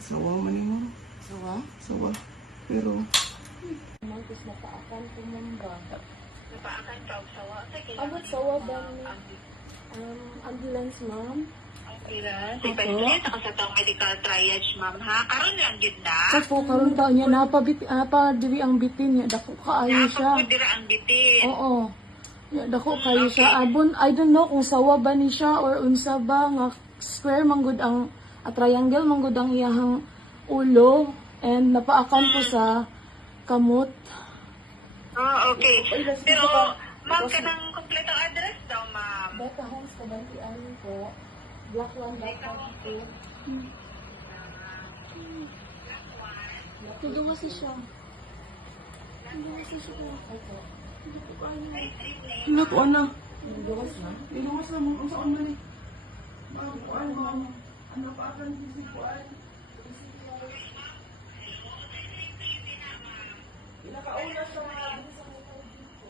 Sawa man mo. Sawa? Sawa. Pero, Mantis na paakan ko mamba. Napaakan ka og sawa. Abot sawa ba ni ambulance, ma'am? Sige, specialist ako sa tong medical triage, ma'am, ha? Karon lang gid na. Opo, karon taon niya diri ang bitin niya. Dako kaayo siya. Napapod dira ang bitin. Oo. Ya, dako kayo siya. Abon, I don't know kung sawa ba ni siya or unsa ba nga square manggod ang triangle manggod ang iyahang ulo and napaakan ko sa kamot. Oh, okay. Pero, ma'am, kanang kompletong address daw, ma'am. Bata Homes, Kabantian po. Black 1, Black 2. Tudo kasi siya. Tudo kasi siya. Opo. Hina ko na. Tudo kasi na. Iluwas na mo. Ang saan man eh. Kuan, mama. Ano pa akan si Kuan? Pinakauna sa mga sa mga dito.